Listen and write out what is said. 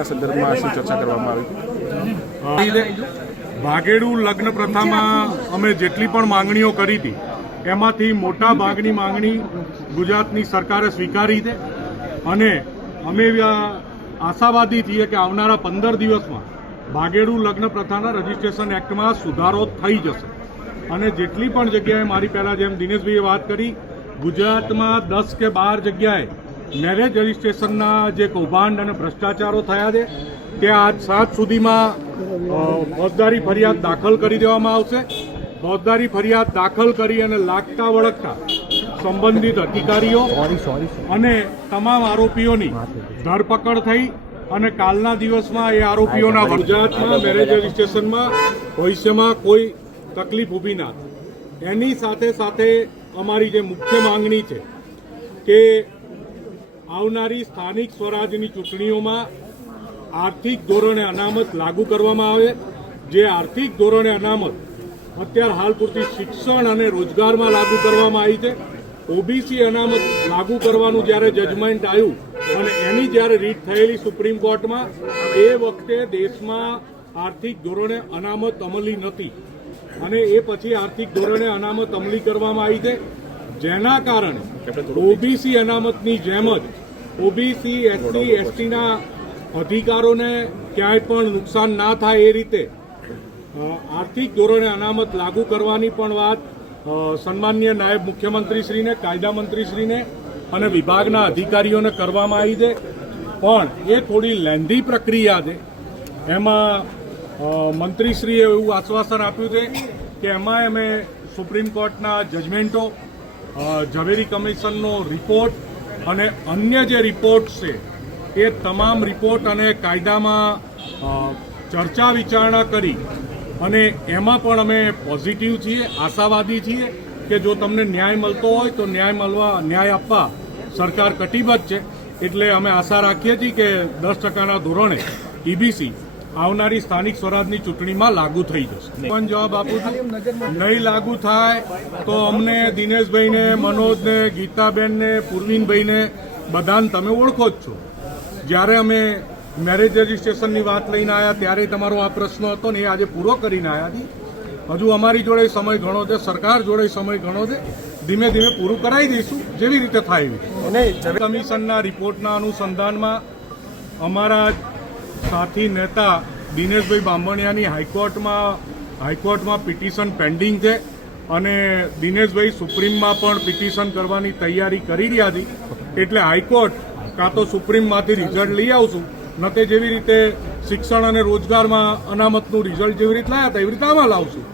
લગતા સંદર્ભમાં શું ચર્ચા કરવામાં આવી? ભાગેડુ લગ્ન પ્રથામાં અમે જેટલી પણ માંગણીઓ કરી હતી એમાંથી મોટા ભાગની માંગણી ગુજરાતની સરકારે સ્વીકારી છે અને અમે આશાવાદી છીએ કે આવનારા 15 દિવસમાં ભાગેડુ લગ્ન પ્રથાના રજિસ્ટ્રેશન એક્ટમાં સુધારો થઈ જશે અને જેટલી પણ જગ્યાએ મારી પહેલાં જેમ દિનેશભાઈએ વાત કરી ગુજરાતમાં 10 કે 12 જગ્યાએ મેરેજ રજિસ્ટ્રેશનના જે કૌભાંડ અને ભ્રષ્ટાચારો થયા છે ત્યાં આજ 7 સુધીમાં ફોજદારી ફરિયાદ દાખલ કરી દેવામાં આવશે. ફોજદારી ફરિયાદ દાખલ કરી અને લાગતા વળગતા સંબંધિત અધિકારીઓ અને તમામ આરોપીઓની ધરપકડ થઈ અને કાલના દિવસમાં એ આરોપીઓના ગુજરાતમાં મેરેજ રજિસ્ટ્રેશનમાં ભવિષ્યમાં કોઈ તકલીફ ઊભી ના થાય. એની સાથે સાથે અમારી જે મુખ્ય માંગણી છે કે આવનારી સ્થાનિક સ્વરાજની ચૂંટણીઓમાં આર્થિક ધોરણે અનામત લાગુ કરવામાં આવે. જે આર્થિક ધોરણે અનામત અત્યારે હાલ પૂરતી શિક્ષણ અને રોજગારમાં લાગુ કરવામાં આવી છે. ઓબીસી અનામત લાગુ કરવાનું જ્યારે જજમેન્ટ આવ્યું અને એની જ્યારે રીટ થયેલી સુપ્રીમ કોર્ટમાં એ વખતે દેશમાં આર્થિક ધોરણે અનામત અમલી નથી અને એ પછી આર્થિક ધોરણે અનામત અમલી કરવામાં આવી છે. જેના કારણે ઓબીસી અનામતની જેમ જ ઓબીસી એસસી એસટીના અધિકારોને ક્યાંય પણ નુકસાન ના થાય એ રીતે આર્થિક ધોરણે અનામત લાગુ કરવાની પણ વાત સન્માનીય નાયબ મુખ્યમંત્રીશ્રીને, કાયદા મંત્રીશ્રીને અને વિભાગના અધિકારીઓને કરવામાં આવી છે. પણ એ થોડી લેન્ધી પ્રક્રિયા છે. એમાં મંત્રીશ્રીએ એવું આશ્વાસન આપ્યું છે કે એમાં અમે સુપ્રીમ કોર્ટના જજમેન્ટો, ઝવેરી કમિશનનો રિપોર્ટ અને અન્ય જે રિપોર્ટ્સ છે એ તમામ રિપોર્ટ અને કાયદામાં ચર્ચા વિચારણા કરી અને એમાં પણ અમે પોઝિટિવ છીએ, આશાવાદી છીએ કે જો તમને ન્યાય મળતો હોય તો ન્યાય આપવા સરકાર કટિબદ્ધ છે. એટલે અમે આશા રાખીએ છીએ કે 10%ના ધોરણે ઈબીસી આવનારી સ્થાનિક સ્વરાજની ચૂંટણીમાં લાગુ થઈ જશે. પણ જવાબ આપું છું, નહીં લાગુ થાય તો અમને દિનેશભાઈને, મનોજને, ગીતાબેનને, પૂર્વિનભાઈને બધાને તમે ઓળખો જ છો. જ્યારે અમે મેરેજ રજિસ્ટ્રેશનની વાત લઈને આવ્યા ત્યારે તમારો આ પ્રશ્ન હતો ને એ આજે પૂરો કરીને આવ્યા છીએ. હજુ અમારી જોડે સમય ઘણો છે, સરકાર જોડે સમય ઘણો છે. ધીમે ધીમે પૂરું કરાવી દઈશું જેવી રીતે થાય. કમિશનના રિપોર્ટના અનુસંધાનમાં અમારા સાથી નેતા દિનેશભાઈ બાંભણિયાની હાઈકોર્ટમાં પિટિશન પેન્ડિંગ છે અને દિનેશભાઈ સુપ્રીમમાં પણ પિટિશન કરવાની તૈયારી કરી રહ્યા છે. એટલે હાઈકોર્ટ કાં તો સુપ્રીમમાંથી રિઝલ્ટ લઈ આવશું, ન તે જેવી રીતે શિક્ષણ અને રોજગારમાં અનામતનું રિઝલ્ટ જેવી રીતે લાયા હતા એવી રીતે આમાં લાવશું.